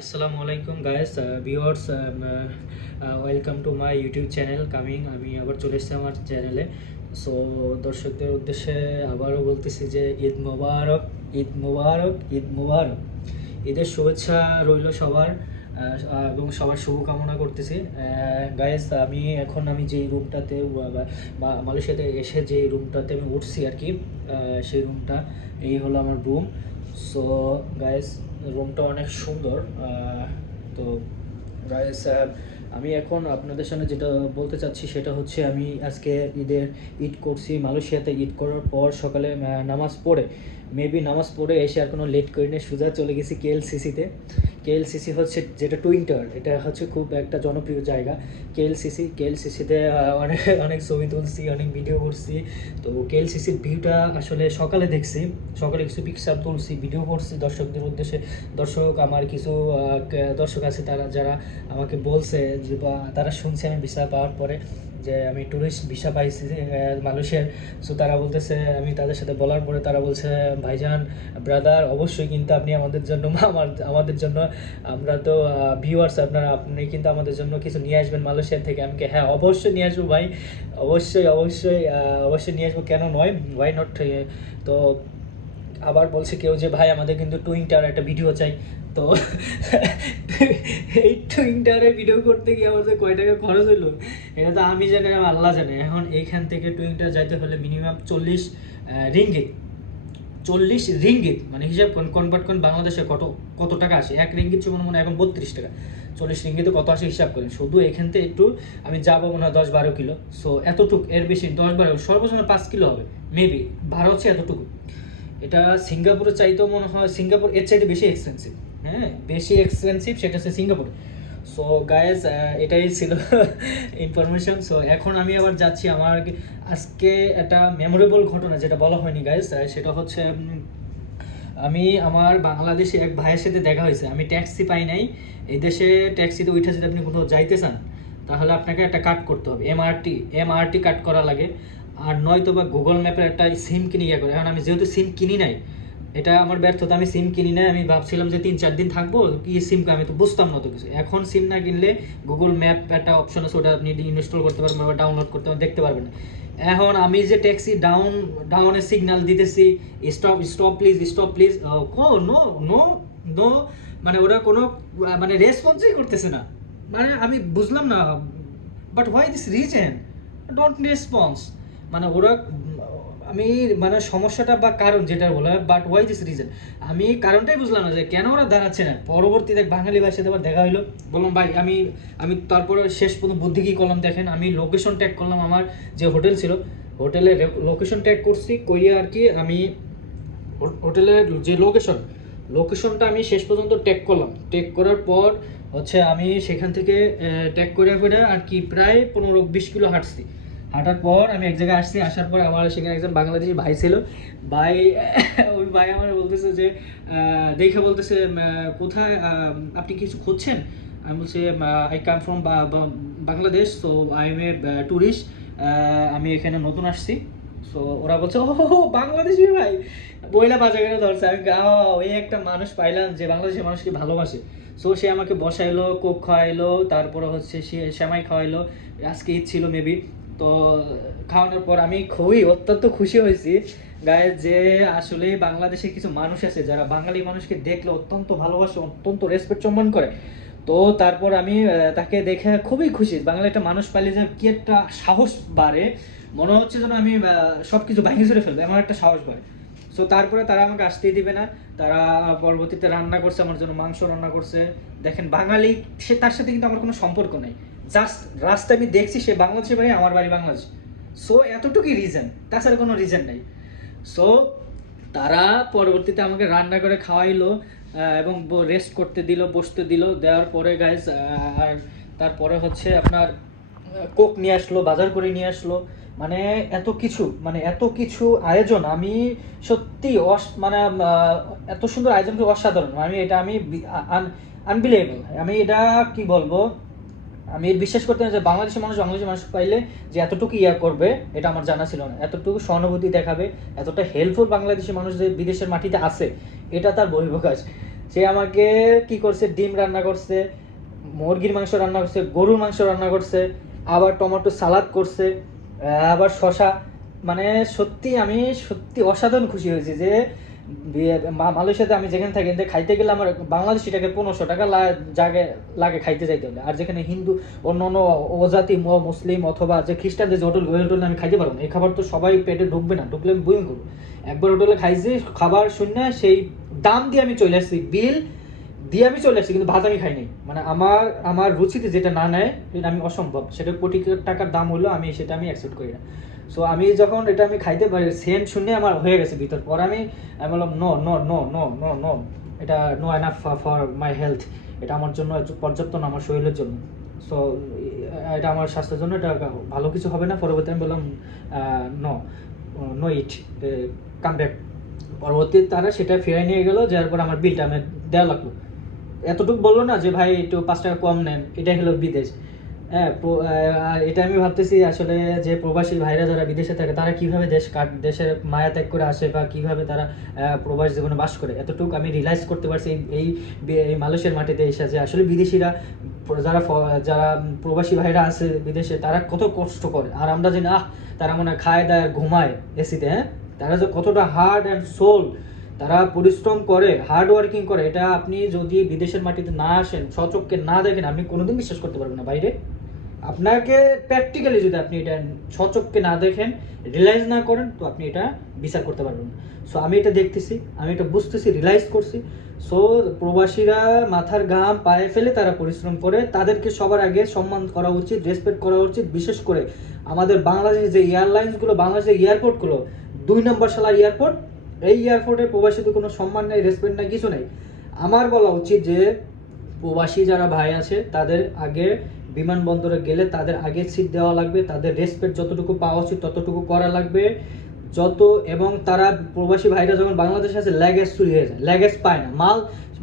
আসসালামু আলাইকুম guys viewers, welcome to my YouTube channel coming. আমি আবার চলে এসেছি আমার চ্যানেলে। সো দর্শকদের উদ্দেশ্যে আবারও বলতেছি যে ঈদ মোবারক, ঈদ মোবারক, ঈদ মোবারক। ঈদের শুভেচ্ছা রইল সবার, এবং সবার শুভকামনা করতেছি। গাইস, আমি যেই রুমটাতে বা মালয়েশিয়াতে এসে যে রুমটাতে আমি উঠছি আর কি, সেই রুমটা এই হলো আমার রুম। সো গাইস, রুমটা অনেক সুন্দর। তো গাইস, আমি এখন আপনাদের সামনে যেটা বলতে চাচ্ছি সেটা হচ্ছে, আমি আজকে ঈদ করছি মালয়েশিয়াতে। ঈদ করার পর সকালে নামাজ পড়ে, মেবি নামাজ পড়ে এসে আর কোনো লেট করিনি, সোজা চলে গেছি কেএলসিসিতে। কেএলসিসি হচ্ছে যেটা টুইন টাওয়ার, এটা হচ্ছে খুব একটা জনপ্রিয় জায়গা। কেএলসিসিতে অনেক অনেক ছবি তুলছি, অনেক ভিডিও করছি। তো কেএলসিসির ভিউটা আসলে সকালে দেখছি, সকালে কিছু পিকচার তুলছি, ভিডিও করছি দর্শকদের উদ্দেশ্যে। আমার কিছু দর্শক আছে, তারা যারা আমাকে বলছে যে, বা তারা শুনছে আমি ভিসা পাওয়ার পরে যে আমি ট্যুরিস্ট ভিসা পাইছি মালয়েশিয়ার। সো তারা বলতেছে, আমি তাদের সাথে বলার পরে তারা বলছে, ভাইজান ব্রাদার, অবশ্যই কিন্তু আপনি আমাদের জন্য আমাদের জন্য, আমরা তো ভিউয়ার্স আপনারা, আপনি কিন্তু আমাদের জন্য কিছু নিয়ে আসবেন মালয়েশিয়া থেকে। আমি হ্যাঁ, অবশ্যই নিয়ে আসবো ভাই, অবশ্যই অবশ্যই অবশ্যই নিয়ে আসবো, কেন নয়, ওয়াই নট। তো আবার বলছে কেউ যে, ভাই আমাদের কিন্তু টুইন টাওয়ার একটা ভিডিও চাই। তো এই টুইন টাওয়ারের ভিডিও করতে গিয়ে আমার যে কয় টাকা খরচ হইলো, এটা তো আমি জানি না, আল্লাহ জানে। এখন এইখান থেকে টুইন টাওয়ার যাইতে হলে মিনিমাম 40 রিঙ্গিত। 40 রিঙ্গিত মানে হিসাব করেন, কনভার্ট করেন বাংলাদেশে কত কত টাকা আসে। 1 রিঙ্গিত সমান মনে হয় এখন 32 টাকা। 40 রিঙ্গিতে কত আসে হিসাব করেন। শুধু এখান থেকে একটু আমি যাবো মনে হয় 10-12 কিলো। সো এতটুকু, এর বেশি 10-12, সর্বোচ্চ 5 কিলো হবে মেবি। ভাড়া হচ্ছে এতটুকু। এটা সিঙ্গাপুরের চাইতেও মনে হয়, সিঙ্গাপুর এর চাইতে বেশি এক্সপেন্সিভ। হ্যাঁ, বেশি এক্সপেন্সিভ, সেটা হচ্ছে সিঙ্গাপুর। সো গায়েস, এটাই ছিল ইনফরমেশন। সো এখন আমি আবার যাচ্ছি আমার আজকে একটা মেমোরেবল ঘটনা, যেটা বলা হয়নি গাইস। সেটা হচ্ছে, আমি আমার বাংলাদেশে এক ভাইয়ের সাথে দেখা হয়েছে। আমি ট্যাক্সি পাই নাই এই দেশে। ট্যাক্সিতে উঠে যদি আপনি কোথাও যাইতে চান, তাহলে আপনাকে একটা কাট করতে হবে, এমআরটি কাট করা লাগে। আর নয়তো বা গুগল ম্যাপের একটা সিম কিনে ইয়ে করে। এখন আমি যেহেতু সিম কিনি নাই, এটা আমার ব্যর্থতা, আমি সিম কিনি নাই। আমি ভাবছিলাম যে 3-4 দিন থাকবো, কি সিম, আমি তো বুঝতাম না তো কিছু। এখন সিম না কিনলে গুগল ম্যাপ একটা অপশন আছে, ওটা আপনি ইনস্টল করতে পারবেন বা ডাউনলোড করতে পারবেন, দেখতে পারবেন। এখন আমি যে ট্যাক্সি ডাউনের সিগন্যাল দিতেছি, stop stop please, stop please, no no no, মানে ওরা কোনো মানে রেসপন্সই করতেছে না। মানে আমি বুঝলাম না, but why this reason don't response, মানে ওরা আমি মানে সমস্যাটা বা কারণ যেটা বলা, বাট হোয়াই দিস রিজন, আমি কারণটাই বুঝলাম না যে কেন ওরা দাঁড়াচ্ছে না। পরবর্তীতে বাঙালি ভাইয়ের সাথে আবার দেখা হলো, বললাম ভাই, আমি তারপরে শেষ পর্যন্ত বুদ্ধি কী করলাম দেখেন, আমি লোকেশন ট্যাগ করলাম। আমার যে হোটেল ছিল, হোটেলের লোকেশন ট্যাগ করছি, কইয়া আর কি আমি হোটেলের যে লোকেশনটা আমি শেষ পর্যন্ত ট্যাগ করলাম। ট্যাগ করার পর হচ্ছে আমি সেখান থেকে ট্যাগ করে আর কি প্রায় 15-20 কিলো হাঁটছি। হাঁটার পর আমি এক জায়গায় আসছি। আসার পর আমার সেখানে একজন বাংলাদেশি ভাই ছিল। ভাই ওই ভাই আমার বলতেছে যে, দেখে বলতেছে, কোথায় আপনি কিছু খুঁজছেন? আমি বলছি, I come from Bangladesh, so I am a tourist, আমি এখানে নতুন আসছি। সো ওরা বলছে, ও বাংলাদেশি ভাই, বইলা বাজা করে ধরছে। আমি ওই একটা মানুষ পাইলাম যে বাংলাদেশের মানুষকে ভালোবাসে। সো সে আমাকে বসাইলো, কোক খাওয়াইলো, তারপরে হচ্ছে সে সেমাই খাওয়াইলো। আজকে ঈদ ছিল মেবি। তো খাওয়ানোর পর আমি খুবই অত্যন্ত খুশি হয়েছি গায়ে, যে আসলে বাংলাদেশে কিছু মানুষ আছে যারা বাঙালি মানুষকে দেখলে অত্যন্ত ভালোবাসে, অত্যন্ত রেসপেক্ট সম্মান করে। তো তারপর আমি তাকে দেখে খুবই খুশি। বাংলা একটা মানুষ পাইলে যে কি একটা সাহস বাড়ে, মনে হচ্ছে যেন আমি সব কিছু ভেঙে চুরে ফেলবো, এমন একটা সাহস বাড়ে। সো তারপরে তারা আমাকে আসতেই দিবে না। তারা পরবর্তীতে রান্না করছে আমার জন্য, মাংস রান্না করছে। দেখেন, বাঙালি, সে তার সাথে কিন্তু আমার কোনো সম্পর্ক নেই। জাস্ট রাস্তায় আমি দেখছি সে বাংলাদেশের বাড়ি, আমার বাড়ি বাংলাদেশ। সো এতটুকুই রিজন, তাছাড়া কোনো রিজন নেই। সো তারা পরবর্তীতে আমাকে রান্না করে খাওয়াইলো, এবং রেস্ট করতে দিল, বসতে দিল। দেওয়ার পরে গাইজ, আর তারপরে হচ্ছে আপনার কোক নিয়ে আসলো, বাজার করে নিয়ে আসলো। মানে এত কিছু আয়োজন, আমি সত্যি মানে এত সুন্দর আয়োজন, অসাধারণ। আমি আনবিলিভেবল, আমি এটা কি বলবো, আমি বিশ্বাস করতে না যে বাংলাদেশের মানুষ পাইলে যে এতটুকু ইয়া করবে, এটা আমার জানা ছিল না। এতটুকু সহানুভূতি দেখাবে, এতটা হেল্পফুল বাংলাদেশের মানুষ যে বিদেশের মাটিতে আছে, এটা তার বহিঃপ্রকাশ। সে আমাকে কি করছে, ডিম রান্না করছে, মুরগির মাংস রান্না করছে, গরুর মাংস রান্না করছে, আবার টমেটো সালাদ করছে, আবার শশা। মানে সত্যি আমি সত্যি অসাধারণ খুশি হয়েছি যে মালয়েশিয়াতে আমি যেখানে থাকি খাইতে গেলে আমার বাংলাদেশি টাকা 1500 টাকা লাগে খাইতে যাইতে হলে। আর যেখানে হিন্দু অন্য অন্য অজাতি মুসলিম অথবা যে খ্রিস্টানদের যে হোটেল, ওই হোটেলে আমি খাইতে পারবো না। এই খাবার তো সবাই পেটে ঢুকবে না, ঢুকলে আমি বুঝিং করবো। একবার হোটেলে খাইছি, খাবার শূন্য, সেই দাম দিয়ে আমি চলে আসছি, বিল দিয়ে আমি চলে আসছি, কিন্তু ভাত আমি খাই নাই। মানে আমার আমার রুচিতে যেটা না নেয় এটা আমি অসম্ভব, সেটা কোটি টাকার দাম হলো আমি সেটা আমি অ্যাকসেপ্ট করি না। সো আমি যখন এটা আমি খাইতে পারি, সেন্ট শুনে আমার হয়ে গেছে ভিতর। পর আমি বললাম no no no no no no, এটা no enough for my health, এটা আমার জন্য পর্যাপ্ত না আমার শরীরের জন্য। সো এটা আমার স্বাস্থ্যের জন্য এটা ভালো কিছু হবে না। পরবর্তী আমি বললাম নো নো ইট, কাম ব্যাক। পরবর্তী তারা সেটা ফিরাই নিয়ে গেলো, যার পর আমার বিলটা আমি দেওয়া লাগলো। এতটুকু বললো না যে ভাই একটু 5 টাকা কম নেন, এটাই হলো বিদেশ। হ্যাঁ, আর এটা আমি ভাবতেছি আসলে যে প্রবাসী ভাইরা যারা বিদেশে থাকে তারা কিভাবে দেশের মায়া ত্যাগ করে আসে, বা কিভাবে তারা প্রবাস জীবনে বাস করে। এতটুকু আমি রিয়েলাইজ করতে পারছি এই এই মালয়েশিয়ার মাটিতে এসে, যে আসলে বিদেশিরা যারা যারা প্রবাসী ভাইরা আছে বিদেশে তারা কত কষ্ট করে। আর আমরা জানি তারা মনে হয় খায় দায় ঘুমায় এসিতে। হ্যাঁ, তারা যে কতটা হার্ড অ্যান্ড সোল, তারা পরিশ্রম করে, হার্ড ওয়ার্কিং করে, এটা আপনি যদি বিদেশের মাটিতে না আসেন, স্বচক্ষে না দেখেন, আপনি কোনোদিন বিশ্বাস করতে পারবেন না বাইরে। আপনাকে প্র্যাকটিক্যালি যদি আপনি এটা স্বচক্ষে না দেখেন, রিয়েলাইজ না করেন, তো আপনি এটা বিচার করতে পারবেন না। সো আমি এটা দেখতেছি, আমি এটা বুঝতেছি, রিয়েলাইজ করছি। সো প্রবাসীরা মাথার ঘাম পায়ে ফেলে তারা পরিশ্রম করে, তাদেরকে সবার আগে সম্মান করা উচিত, রেসপেক্ট করা উচিত। বিশেষ করে আমাদের বাংলাদেশের যে এয়ারলাইন্সগুলো, বাংলাদেশের এয়ারপোর্টগুলো 2 নম্বর সালার এয়ারপোর্ট, এই এয়ারপোর্টে প্রবাসীদের কোনো সম্মান নেই, রেসপেক্ট নেই, কিছু নেই। আমার বলা উচিত যে প্রবাসী যারা ভাই আছে তাদের আগে বিমানবন্দরে গেলে তাদের আগে সিট দেওয়া লাগবে, তাদের রেসপেক্ট যতটুকু পাওয়া উচিত ততটুকু করা লাগবে। এবং তারা প্রবাসী ভাইরা যখন বাংলাদেশে আসে ল্যাগেজ চুরি হয়ে যায়, ল্যাগেজ পায় না,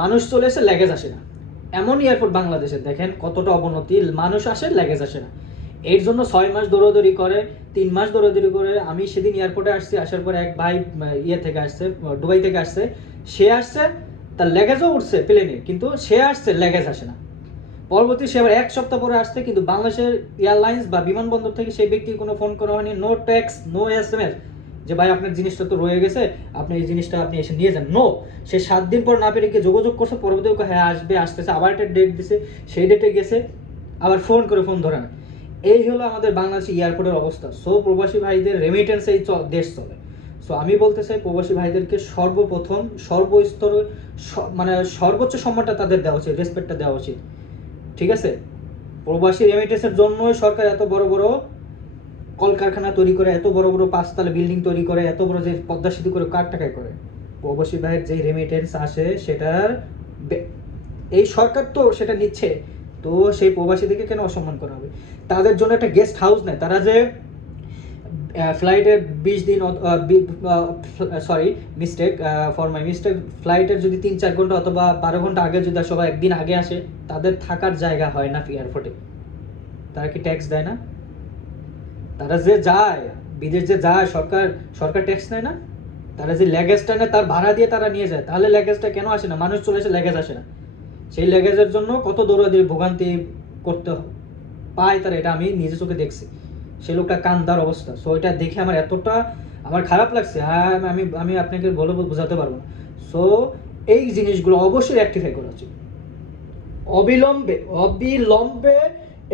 মানুষ চলে এসে ল্যাগেজ আসে না। এমন এয়ারপোর্ট বাংলাদেশে, দেখেন কতটা অবনতি, মানুষ আসে ল্যাগেজ আসে না। এর জন্য 6 মাস দৌড়াদৌড়ি করে, 3 মাস দৌড়াদৌড়ি করে। আমি সেদিন এয়ারপোর্টে আসছি, আসার পর এক ভাই থেকে আসছে, দুবাই থেকে আসছে, সে আসছে, তার ল্যাগেজও উঠছে প্লেনে, কিন্তু সে আসছে ল্যাগেজ আসে না। পরবর্তী সে আবার 1 সপ্তাহ পরে আসছে, কিন্তু বাংলাদেশের এয়ারলাইন্স বা বিমানবন্দর থেকে সেই ব্যক্তি কোনো ফোন করা হয়নি, নো টেক্সট, নো SMS, যে ভাই আপনার জিনিসটা তো রয়ে গেছে, আপনি এই জিনিসটা আপনি এসে নিয়ে যান। নো, সে 7 দিন পর না পেরে গিয়ে যোগাযোগ করছে, পরবর্তী হ্যাঁ আসবে, আসতেছে, আবার একটা ডেট দিছে, সেই ডেটে গেছে, আবার ফোন করে ফোন ধরে না। এই হলো আমাদের বাংলাদেশি এয়ারপোর্টের অবস্থা। সো প্রবাসী ভাইদের রেমিটেন্সেই দেশ চলে। সো আমি বলতে চাই প্রবাসী ভাইদেরকে সর্বপ্রথম সর্বস্তরে মানে সর্বোচ্চ সম্মানটা তাদের দেওয়া উচিত, রেসপেক্টটা দেওয়া উচিত। ঠিক আছে, প্রবাসী রেমিটেন্সের জন্যই সরকার এত বড় বড় কলকারখানা তৈরি করে, এত বড় বড় 5 তলা বিল্ডিং তৈরি করে, এত বড় যে পদ্মা সেতু করে, কার টাকায় করে? প্রবাসী ভাইয়ের যে রেমিটেন্স আসে সেটার এই সরকার তো সেটা নিচ্ছে, তো সেই প্রবাসীদেরকে কেন অসম্মান করা হবে? তাদের জন্য একটা গেস্ট হাউস নেয়, তারা যে ফ্লাইটের 20 দিন, sorry mistake, for my mistake, ফ্লাইটের যদি 3-4 ঘন্টা অথবা 12 ঘন্টা আগে যদি সবাই একদিন আগে আসে, তাদের থাকার জায়গা হয় না এয়ারপোর্টে, তারা কি ট্যাক্স দেয় না? তারা যে যায় বিদেশ, যে যায়, সরকার ট্যাক্স নেয় না? তারা যে ল্যাগেজটা নেয় তার ভাড়া দিয়ে তারা নিয়ে যায়, তাহলে ল্যাগেজটা কেন আসে না? মানুষ চলে এসে ল্যাগেজ আসে না, সেই ল্যাগেজের জন্য কত দৌড়াদৌড়ি ভোগান্তি করতে পায় তারা, এটা আমি নিজে চোখে দেখছি। সে লোকটা কান্দার অবস্থা। সো এটা দেখে আমার এতটা আমার খারাপ লাগছে, আমি আমি আপনাকে বোঝাতে পারবো না। সো এই জিনিসগুলো অবশ্যই রেকটিফাই করা উচিত, অবিলম্বে অবিলম্বে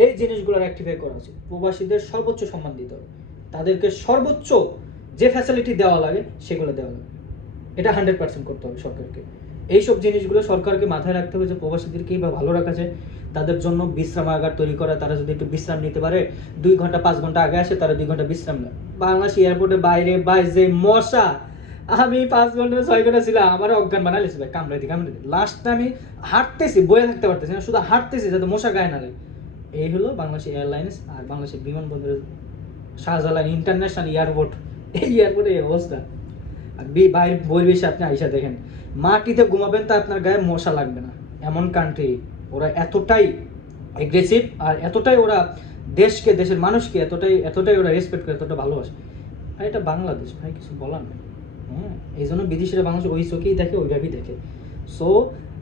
এই জিনিসগুলো রেকটিফাই করা উচিত। প্রবাসীদের সর্বোচ্চ সম্মান দিতে হবে, তাদেরকে সর্বোচ্চ যে ফ্যাসিলিটি দেওয়া লাগে সেগুলো দেওয়া লাগে, এটা 100% করতে হবে সরকারকে। এইসব জিনিসগুলো সরকারকে মাথায় রাখতে হবে যে প্রবাসীদেরকেই বা ভালো রাখা যায়, তাদের জন্য বিশ্রামাগার তৈরি করা, তারা যদি একটু বিশ্রাম নিতে পারে, 2 ঘন্টা 5 ঘন্টা আগে আসে, তারা 2 ঘন্টা বিশ্রাম নেয়। বাংলাদেশ এয়ারপোর্টের বাইরে যে মশা, আমি 5 ঘন্টা 6 ঘন্টা ছিলাম, আমার অজ্ঞান বানাইছি ভাই, কামড়াইতে লাস্টে আমি হাঁটতেছি, বয়ে থাকতে পারতেছি না, শুধু হাঁটতেছি যাতে মশা গায়ে না লাগে। এই হলো বাংলাদেশ এয়ারলাইন্স আর বাংলাদেশের বিমানবন্দরের শাহজালাল ইন্টারন্যাশনাল এয়ারপোর্ট, এই এয়ারপোর্টের এই অবস্থা। আর বাইরে পরিবেশে আপনি আইসা দেখেন, মাটিতে ঘুমাবেন তা আপনার গায়ে মশা লাগবে না, এমন কান্ট্রি। ওরা এতটাই এগ্রেসিভ, আর এতটাই ওরা দেশকে, দেশের মানুষকে এতটাই ওরা রেসপেক্ট করে, এতটা ভালোবাসে। আর এটা বাংলাদেশ ভাই, কিছু বলার নেই। হ্যাঁ, এই জন্য বিদেশিরা বাংলাদেশ ওই চোখেই দেখে, ওইভাবেই দেখে। সো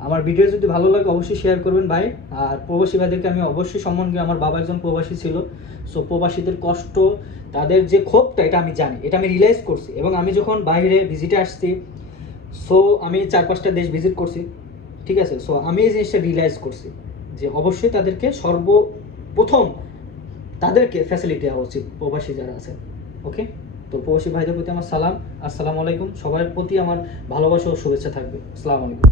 আমার ভিডিও যদি ভালো লাগে অবশ্যই শেয়ার করবেন ভাই। আর প্রবাসী ভাইদেরকে আমি অবশ্যই সম্মান করি, আমার বাবা একজন প্রবাসী ছিল। সো প্রবাসীদের কষ্ট, তাদের যে ক্ষোভটা, এটা আমি জানি, এটা আমি রিয়েলাইজ করছি। এবং আমি যখন বাইরে ভিজিটে আসছি, সো আমি 4-5টা দেশ ভিজিট করছি, ঠিক আছে। সো আমি এই জিনিসটা রিয়েলাইজ করছি যে অবশ্যই তাদেরকে সর্বপ্রথম তাদেরকে ফ্যাসিলিটি দেওয়া উচিত, প্রবাসী যারা আছে। ওকে, তো প্রবাসী ভাইদের প্রতি আমার সালাম, আসসালামু আলাইকুম। সবার প্রতি আমার ভালোবাসা ও শুভেচ্ছা থাকবে। আসসালামু আলাইকুম।